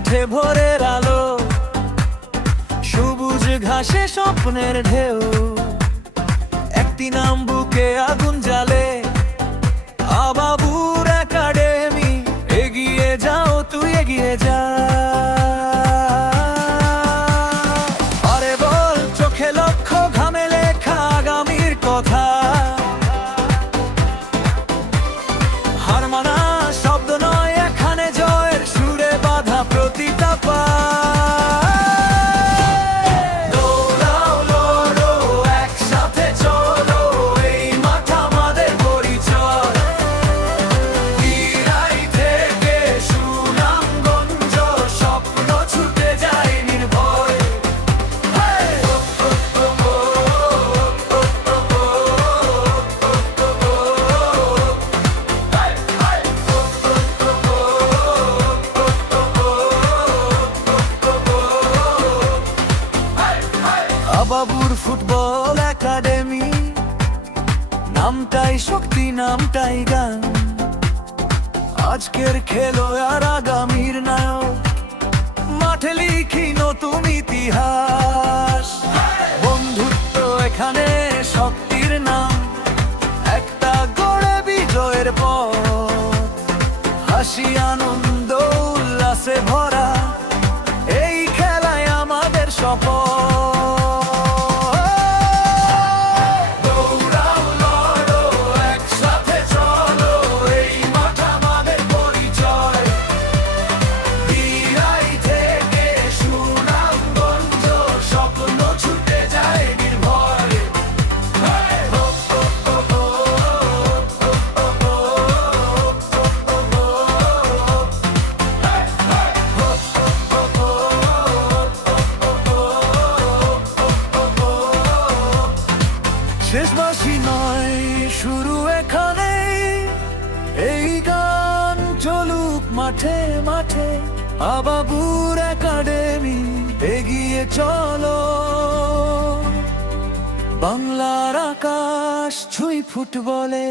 মাঠে ভোরের আলো, সবুজ ঘাসে স্বপ্নের ঢেউ, একটি নাম বুকে আগুন জ্বালে, আবাবুর একাডেমি। এগিয়ে যাও, তুই এগিয়ে যা। আরে বল, চোখে লক্ষ্য, ঘামে লেখা আগামীর কথা। হার মানা শব্দ নয়, এখানে জয়ের সুরে বাঁধা প্রতিটা পা। দৌড়াও, লড়ো, একসাথে চলো, এই মাঠ আমাদের পরিচয়। হীরাই থেকে সুনামগঞ্জ, স্বপ্ন ছুটে যায় নির্ভয়। আবাবুর ফুটবল একাডেমি, নামটাই শক্তি, নামটাই গান। আজকের খেলোয়াড় আগামীর নায়ক, মাঠে লিখি নতুন ইতিহাস। বন্ধুত্ব এখানে শক্তির নাম, একটা গড়ে বিজয়ের পথ। হাসি, আনন্দ, উল্লাসে ভরা, এই খেলায় আমাদের শপথ। শেষ বাঁশি নয়, শুরু এখানেই। এই গান চলুক মাঠে মাঠে, আবাবুর একাডেমি। এগিয়ে চলো, বাংলার আকাশ ছুঁই ফুটবলে।